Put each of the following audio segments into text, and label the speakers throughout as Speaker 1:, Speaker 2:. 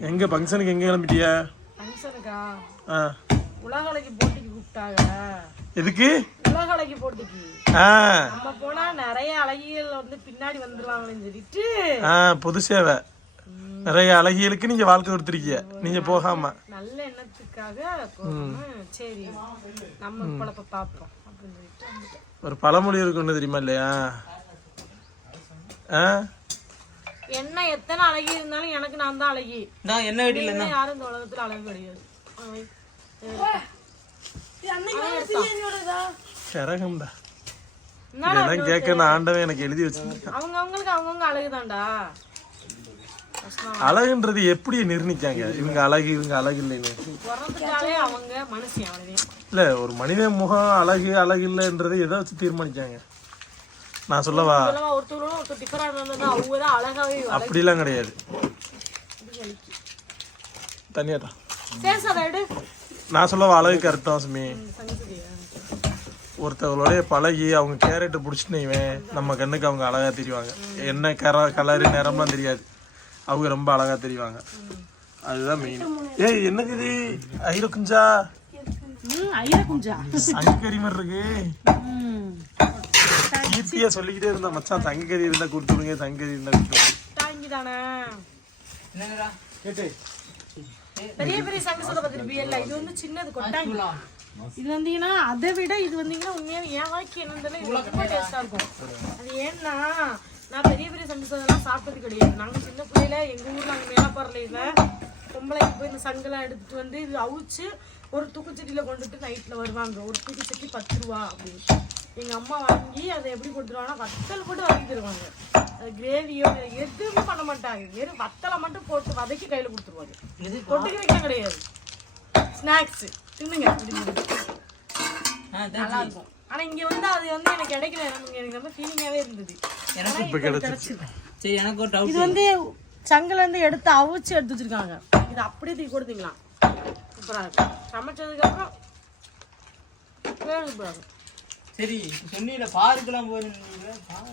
Speaker 1: எங்க ஃபங்க்ஷனுக்கு எங்க கிளம்பிட்டியா?
Speaker 2: ஃபங்க்ஷனுக்கா
Speaker 1: ஆ.
Speaker 2: உலக அழகி போட்டிக்கு கூப்பிட்டாங்க.
Speaker 1: எதுக்கு?
Speaker 2: உலக அழகி போட்டிக்கு.
Speaker 1: ஆ.
Speaker 2: நம்ம போனா நிறைய அழகிகள் வந்து பின்னாடி வந்துருவாங்களேன்னு சொல்லிட்டு.
Speaker 1: ஆ பொது சேவை. நிறைய அழகியலுக்கு நீங்க வாழ்க்கை கொடுத்துருக்கீங்க. நீங்க போகாம.
Speaker 2: நல்ல எண்ணத்துக்காக சரி நம்ம பொழப்ப பார்ப்போம். அப்படின்னு சொல்லிட்டு வந்துட்டேன்.
Speaker 1: ஒரு பழமொழி இருக்கு ஒண்ணு தெரியுமா இல்லையா? ஆ?
Speaker 2: என்ன எத்தனை அழகி இருந்தாலும் எனக்கு நான் தான் அழகி.
Speaker 3: நான் என்ன வெட்டில
Speaker 2: இனிமே யாரும் இந்த உலகத்துல அழகு கிடையாது. என்னடா
Speaker 1: இதெல்லாம் கேட்க நான் ஆண்டவன் எனக்கு எழுதி வச்சிருக்கேன்
Speaker 2: அவங்க அவங்களுக்கு அவங்கவுங்க அழகுதான்டா.
Speaker 1: அழகுன்றது எப்படி நிர்ணயிக்காங்க இவங்க அழகு இவங்க அழகு இல்லைன்னு.
Speaker 2: அவங்க மனுஷன்
Speaker 1: இல்ல ஒரு மனித முகம் அழகு அழகு இல்லைன்றதை எதை வச்சு தீர்மானிச்சாங்க? நான் சொல்லவா?
Speaker 2: தான்
Speaker 1: அப்படிலாம் கிடையாது. தனியாட்டா
Speaker 2: பேசாத எடு.
Speaker 1: நான் சொல்லவா அழகுக்கு அர்த்தம் சுமி.
Speaker 2: சங்கதியா
Speaker 1: ஒருத்தவங்களோடய பழகி அவங்க கேரட்டை பிடிச்சிட்டு நம்ம கண்ணுக்கு அவங்க அழகா தெரிவாங்க. என்ன கர கலரு நிறம்லாம் தெரியாது. அவங்க ரொம்ப அழகா தெரிவாங்க. அதுதான் மெயின் ஏய் என்னது இது? ஐர குஞ்சா
Speaker 2: ம் ஐயா குஞ்சா
Speaker 1: சங்கரி மாதிரி இருக்கு கீர்த்தியா சொல்லிக்கிட்டே இருந்தா மச்சான் சங்கரி இருந்தா கொடுத்துருங்க சங்கரி இருந்தா கொடுத்துருங்க
Speaker 2: தாங்கி தானே
Speaker 3: என்னங்கடா?
Speaker 2: பெரிய பெரிய சங்க சொல்ல பார்த்துருப்பியல்ல இது வந்து சின்னது கொட்டாங்கி இது வந்தீங்கன்னா அதை விட இது வந்தீங்கன்னா உண்மையாக என் வாழ்க்கை என்னன்னு இது ரொம்ப டேஸ்டா இருக்கும். அது ஏன்னா நான் பெரிய பெரிய சங்கு சோதெல்லாம் சாப்பிட்டது கிடையாது. நாங்க சின்ன பிள்ளையில எங்க ஊர்ல அங்க மேலப்பறலையில பொம்பளைக்கு போய் இந்த சங்கெல்லாம் எடுத்துட்டு வந்து இது அவிச்சு ஒரு தூக்குச்சட்டியில கொண்டுட்டு நைட்ல வருவாங்க. ஒரு தூக்குச்சட்டி பத்து ரூபா அப்படின்னு. எங்க அம்மா வாங்கி அதை எப்படி கொடுத்துருவாங்கன்னா வத்தல் போட்டு வதக்கி தருவாங்க. அது கிரேவியோ எதுவுமே பண்ண மாட்டாங்க. வெறும் வத்தலை மட்டும் போட்டு வதக்கி கையில கொடுத்துருவாங்க.
Speaker 3: எது
Speaker 2: தொட்டுக்கிறதுலாம் கிடையாது. ஸ்நாக்ஸ் தின்னுங்க நல்லா இருக்கும். ஆனா இங்க வந்து அது வந்து எனக்கு கிடைக்கல. நமக்கு எனக்கு ரொம்ப ஃபீலிங்காவே இருந்தது.
Speaker 3: எனக்கு
Speaker 1: இப்ப கிடைச்சிருச்சு.
Speaker 3: சரி எனக்கு ஒரு டவுட்
Speaker 2: இது வந்து சங்குல இருந்து எடுத்து அவிச்சு எடுத்து வச்சிருக்காங்க. இது அப்படியே தூக்கி கொடுத்தீங்களா சூப்பரா இருக்கும். சமைச்சதுக்கு அப்புறம் வேறு சூப்பரா இருக்கும்
Speaker 3: சரி சொன்னீல பாருக்கெல்லாம் போயிருந்தீங்க பாரு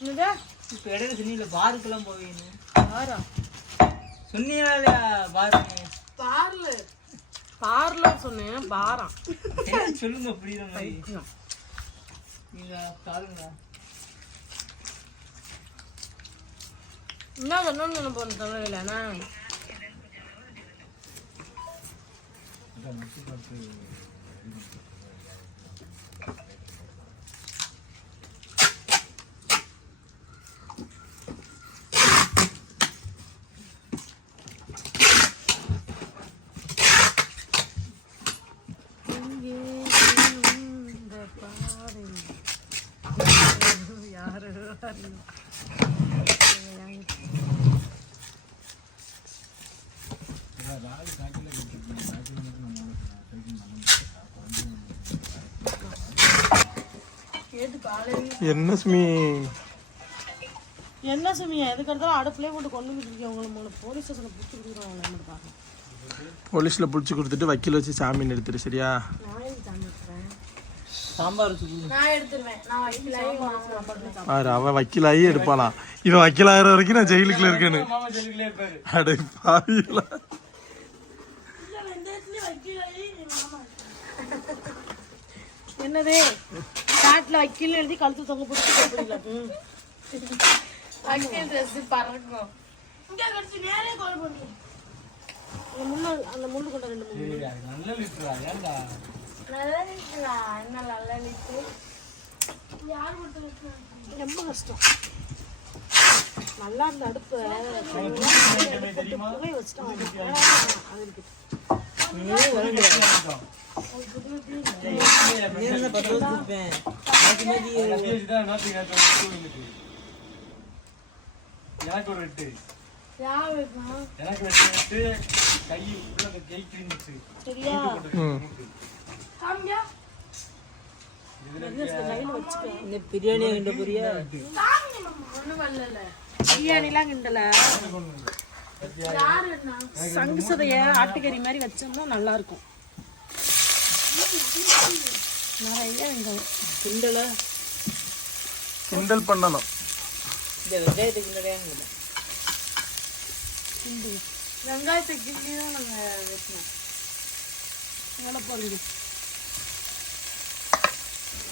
Speaker 2: என்னது?
Speaker 3: இப்ப இடையில சொன்னீல பாருக்கெல்லாம் போவீங்க.
Speaker 2: பாரா?
Speaker 3: சொன்னீங்களா இல்லையா பாருங்க.
Speaker 2: பார்லர் பார்லர் சொன்னேன் பாரம்
Speaker 3: என்ன சொல்லுங்க புரியுற மாதிரி. நீங்க பாருங்க.
Speaker 2: என்ன சொன்னோம்னு நினைப்போம் அந்த தலைவிலண்ணா யாரு எது
Speaker 1: என்ன சுமி?
Speaker 2: என்ன சுமியா எதுக்கு எடுத்தாலும் அடுப்புலயே போட்டு கொண்டு வந்துருக்கீங்க உங்களை மூணு போலீஸ் ஸ்டேஷனை பிடிச்சி பாருங்க
Speaker 1: போலீஸ்ல புடிச்சு கொடுத்துட்டு வக்கீல் வச்சு ஜாமீன் எடுத்துரு சரியா?
Speaker 2: எடுத்துறேன்
Speaker 3: சாம்பார்
Speaker 1: அவன் வக்கீலாகி எடுப்பானா இவன் வக்கீலாகிற வரைக்கும் நான் ஜெயிலுக்குள்ள இருக்கேன்னு. அடே
Speaker 2: என்னது? காட்டுல வக்கீல் எழுதி கழுத்து தொங்க போட்டு வக்கீல் ட்ரெஸ் அந்த முள்ளு அந்த முள்ளு கொண்ட ரெண்டு மூணு ரொம்ப கஷ்டம் நல்லா இருந்த அடுப்பு புகை அது இருக்கு
Speaker 4: எனக்கு ஒரு எனக்கு வெட்டு
Speaker 3: பிரியாணி கிட்ட புரியா
Speaker 2: பிரியாணிலாம் கிண்டல? சங்கு சதைய ஆட்டுக்கறி மாதிரி வச்சோம்னா நல்லா இருக்கும் நிறைய வெங்காயம்
Speaker 3: கிண்டல?
Speaker 1: கிண்டல் பண்ணணும்.
Speaker 3: இந்த வெங்காயத்துக்கு கிண்டலையாங்க
Speaker 2: கிண்டு. வெங்காயத்தை கிண்டி தான் நாங்கள் வெட்டினோம் நல்லா பாருங்க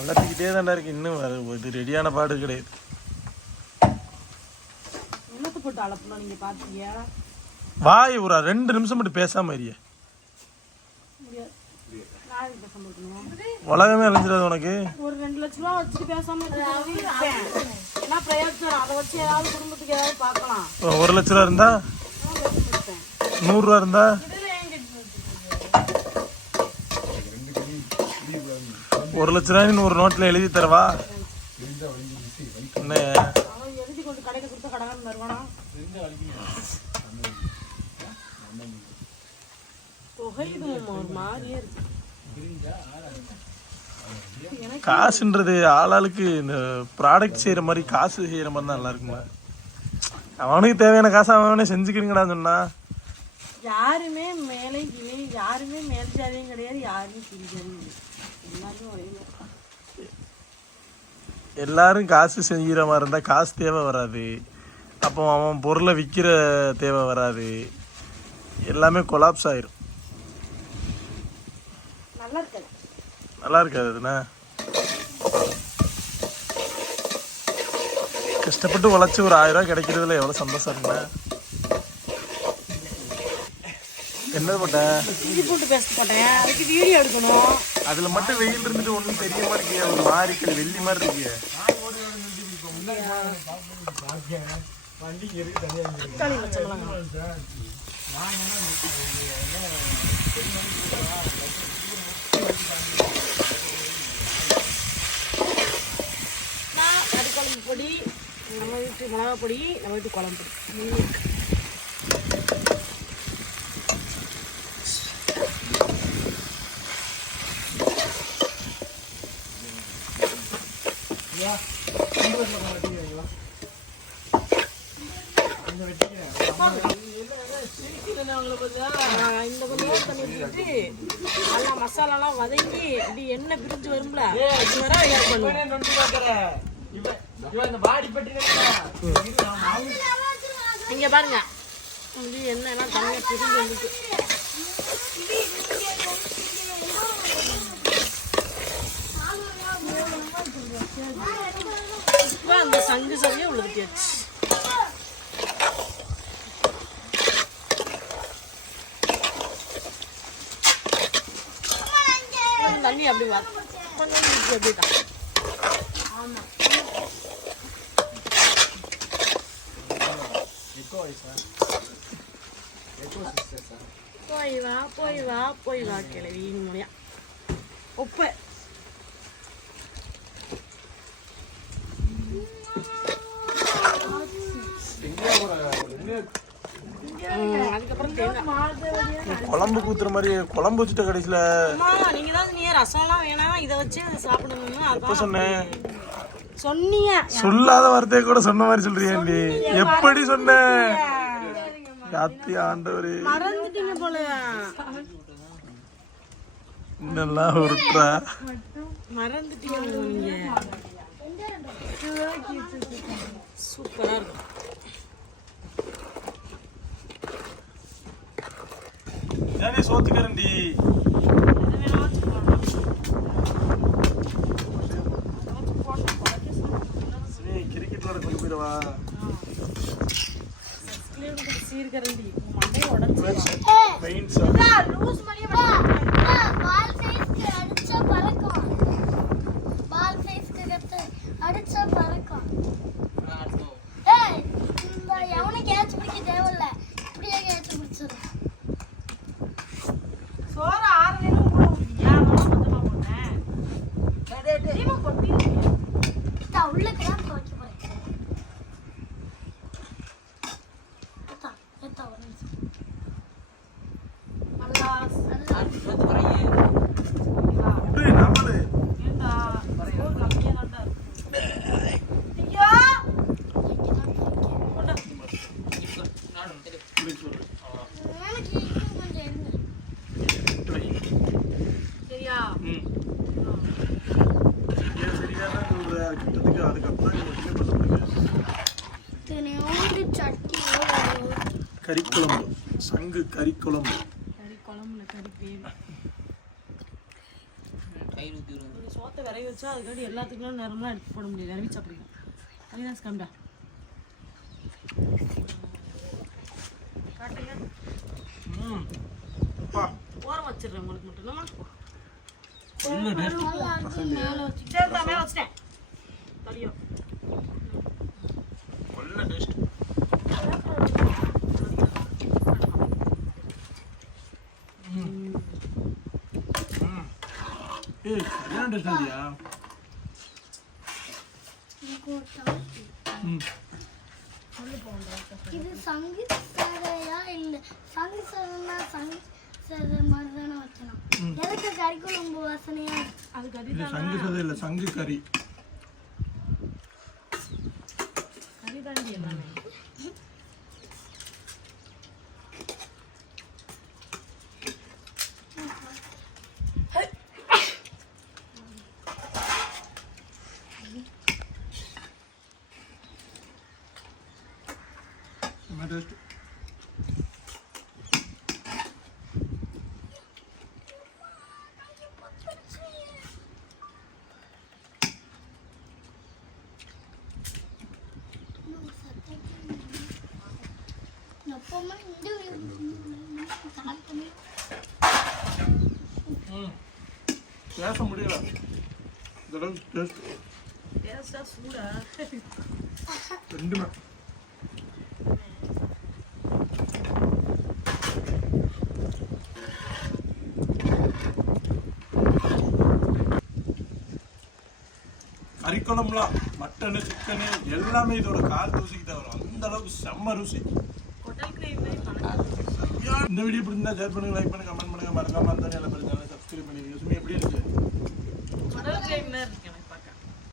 Speaker 1: அலட்டிக்கிட்டே தான்டா இருக்கு. இன்னும் வர இது ரெடியான பாடு கிடையாது.
Speaker 2: என்னத்தை போட்டு அளப்பணும் நீங்கள் பார்த்தீங்க
Speaker 1: வாய் ஒரு ரெண்டு நிமிஷம் மட்டும் பேசாம
Speaker 2: மாட்டேங்க
Speaker 1: உலகமே அழிஞ்சிடாது உனக்கு.
Speaker 2: ஒரு ரெண்டு லட்ச ரூபா வச்சுட்டு பேசாம என்ன பிரயோஜனம் அதை வச்சு ஏதாவது குடும்பத்துக்கு ஏதாவது பார்க்கலாம்.
Speaker 1: ஒரு லட்ச ரூபா இருந்தா நூறுரூவா இருந்தா? ஒரு லட்ச ரூபாய் ஒரு நோட்டில் எழுதி தரவா? என்ன? காசுன்றது ஆளாளுக்கு இந்த ப்ராடக்ட் செய்கிற மாதிரி காசு செய்கிற மாதிரி தான் நல்லா இருக்குமா அவனுக்கு தேவையான காசை அவனே செஞ்சுக்கிறீங்கடா சொன்னா
Speaker 2: யாருமே மேலே கீழே யாருமே மேல் ஜாதியும் கிடையாது யாருமே கீழ் ஜாதியும் கிடையாது எல்லாருமே ஒரே.
Speaker 1: எல்லாரும் காசு செய்கிற மாதிரி இருந்தால் காசு தேவை வராது. அப்போ அவன் பொருளை விற்கிற தேவை வராது. எல்லாமே கொலாப்ஸ் ஆயிரும்.
Speaker 2: நல்லா இருக்காது
Speaker 1: நல்லா இருக்காது அதுண்ணா கஷ்டப்பட்டு உழைச்சி ஒரு ஆயிரம் ரூபாய் கிடைக்கிறதுல எவ்வளோ சந்தோஷம் இருக்குண்ணா? என்ன போட்ட?
Speaker 2: இஞ்சி போட்டு பேச போட்டேன். அதுக்கு வீடியோ எடுக்கணும்.
Speaker 1: அதில் மட்டும் வெயில் இருந்துட்டு ஒன்றும் தெரிய மாட்டேங்கிய ஒரு மாதிரி வெள்ளி மாதிரி இருக்கிய
Speaker 2: பொடி நம்ம வீட்டு மிளகா பொடி நம்ம வீட்டு குழம்பு பொடி மூணு இருக்கு. ஆ, இந்த கொஞ்சம் வெட்டிக்கிறேன் நல்லா மசாலாலாம் வதங்கி இப்படி எண்ணெய் பிரிஞ்சு வரும்ல அது வர ஏர் இங்க பாருங்க வந்து எண்ணெய்லாம் தனியாக பிரிஞ்சு வந்துட்டு இப்போ அந்த சங்கு சங்கையை உள்ள ஊற்றியாச்சு கொஞ்சம் போய் வா போய் வா போய் வா கிளவி முடியா உப்பு
Speaker 1: குழம்பு கூத்துற மாதிரி குழம்பு வச்சுட்ட கடைசியில்
Speaker 2: ரசம்லாம் வேணாம் இதை வச்சு சாப்பிடணும்னு அதான்
Speaker 1: சொன்னேன்
Speaker 2: சொன்னீங்க.
Speaker 1: சொல்லாத வார்த்தையை கூட சொன்ன மாதிரி சொல்றியா நீ? எப்படி சொன்ன? ஆண்டவரே.
Speaker 2: மறந்துட்டீங்க போல.
Speaker 1: இன்னெல்லாம் உருட்டுறா?
Speaker 2: மறந்துட்டீங்க நீங்க. சூப்பரா இருக்கும்.
Speaker 1: சோத்துக்கரண்டி?
Speaker 2: வச்சுக்கலாம். ஏதாச்சும் போட்டு குழச்சி சாப்பிடணும்.
Speaker 1: சரி கிரிக்கெட் விளாட கொண்டு போயிடவா
Speaker 2: சீர்கரண்டி மண்டையை உடைச்சு
Speaker 1: மெயின் சார்
Speaker 2: லூஸ் பண்ணியே
Speaker 5: பால் சைஸ்க்கு அடிச்சா பறக்கும் பால் சைஸ்க்கு கத்து அடிச்சா பறக்கும் ஏய் இந்த எவனும் கேட்ச் பிடிக்க தேவையில்ல இப்படியே கேட்ச் பிடிச்சிடும்
Speaker 2: சோறு ஆறு நேரம் கூட ஊத்தியா அதெல்லாம் கொஞ்சமா போட்டேன் அதிகமா கொட்டிருக்கீங்க.
Speaker 5: உள்ளக்கு தான் துவைக்க போறேன் ஏத்தா ஏத்தா ஒரு நிமிஷம்
Speaker 2: நல்லா
Speaker 1: விடு நம்மளு
Speaker 2: ஏண்டா, சோறு கம்மியா தான்டா இருக்கு. ஐயா! கொண்டா.
Speaker 5: எனக்கு இன்னும் கொஞ்சம் எண்ணெய்
Speaker 2: சரியா
Speaker 1: ம் ஏன் சரியான சொல்ற கிட்டத்துக்கு அதுக்கப்புறம் நீ வச்சு பண்ண முடியாது
Speaker 5: இத்தனையோண்டு சட்டி
Speaker 1: கறி கறிக்குழம்பு சங்கு
Speaker 2: கறிக்குழம்பு. விரைவி வச்சா அதுக்காண்டி எல்லாத்துக்கும் நேரம்லாம் எடுத்து போட முடியாது. விரைவி சாப்பிடுங்க. அவினாஸ் காமிடா காட்டுங்க.
Speaker 1: ம்.
Speaker 2: ஓரம் வச்சிடுறேன் உங்களுக்கு மட்டும்.
Speaker 5: இருக்கு மேலே
Speaker 2: வச்சிட்டேன். தெரியும்
Speaker 1: நல்ல டேஸ்ட்
Speaker 5: ஒரு doubt.
Speaker 1: ம்
Speaker 5: இது சங்கு சதையா இல்ல சங்கு சதைனா சங்கு சதை மாதிரி தானே வைக்கணும் எதுக்கு கறி குழம்பு வாசனையா?
Speaker 2: அது கறி
Speaker 1: சங்கு சதை இல்லை சங்கு கறி
Speaker 2: தாண்டி எல்லாமே
Speaker 1: செம்ம டேஸ்ட்
Speaker 5: எப்பவுமே இந்த சாப்பிட்டு
Speaker 1: ம் பேச முடியல இந்த டேஸ்ட்
Speaker 2: டேஸ்டா சூடா
Speaker 1: ரெண்டுமே கறிக்குழம்புலாம் மட்டனு சிக்கனு எல்லாமே இதோட கால் தூசிக்கிட்டு தான் வரும். அந்த அளவுக்கு செம்ம ருசி. இந்த வீடியோ பிடிச்சிருந்தா ஷேர் பண்ணுங்க லைக் பண்ணுங்க கமெண்ட் பண்ணுங்க. மறக்காம அந்த சப்ஸ்கிரைப் பண்ணிடுங்க சும்மா எப்படி இருக்கு?